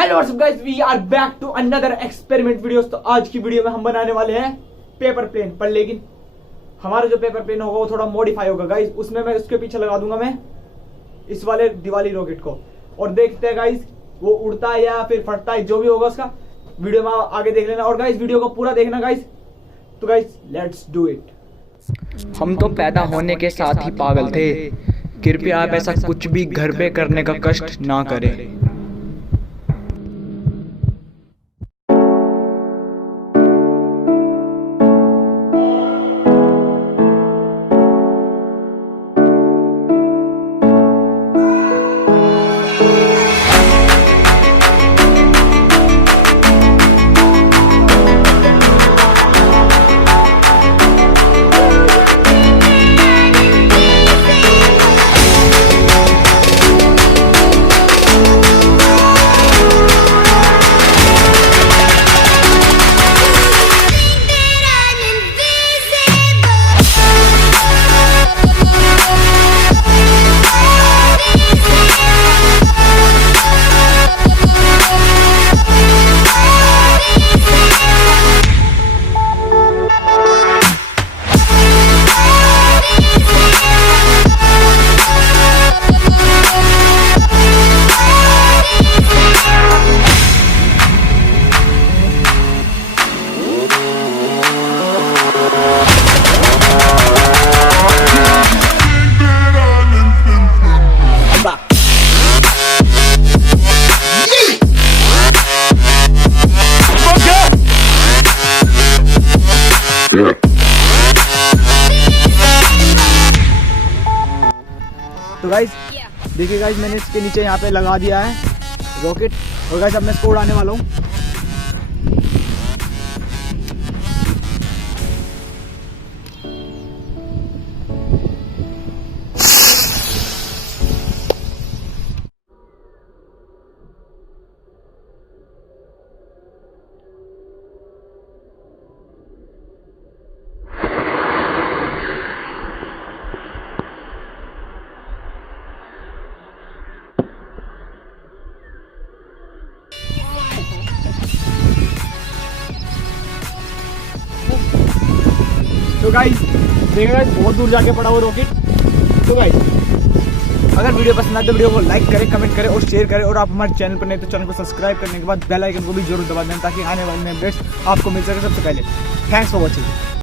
Hello what's up guys, we are back to another experiment videos. तो आज की video में हम बनाने वाले हैं पेपर प्लेन, पर लेकिन हमारा जो पेपर प्लेन होगा वो थोड़ा मॉडिफाई होगा गाइस। उसमें मैं उसके पीछे लगा दूंगा मैं इस वाले दिवाली रॉकेट को, और देखते हैं गाइस वो उड़ता है या फिर फटता है, जो भी होगा उसका वीडियो में आगे देख लेना। और गाइस वीडियो को पूरा देखना गाइस। तो गाइस लेट्स डू इट। हम तो पैदा होने के साथ ही पागल थे। कृपया आप ऐसा कुछ भी घर पे करने का कष्ट ना करें। तो गाइस देखिए गाइस, मैंने इसके नीचे यहाँ पे लगा दिया है रॉकेट, और गाइस अब मैं इसको उड़ाने वाला हूँ। तो गाइस देखिए गाइस, बहुत दूर जाके पड़ा वो रॉकेट। तो गाइस अगर वीडियो पसंद आए तो वीडियो को लाइक करें, कमेंट करें और शेयर करें। और आप हमारे चैनल पर नहीं तो चैनल को सब्सक्राइब करने के बाद बेल आइकन को भी जरूर दबा दें, ताकि आने वाले अपडेट्स आपको मिल सके सबसे पहले। Thanks for watching.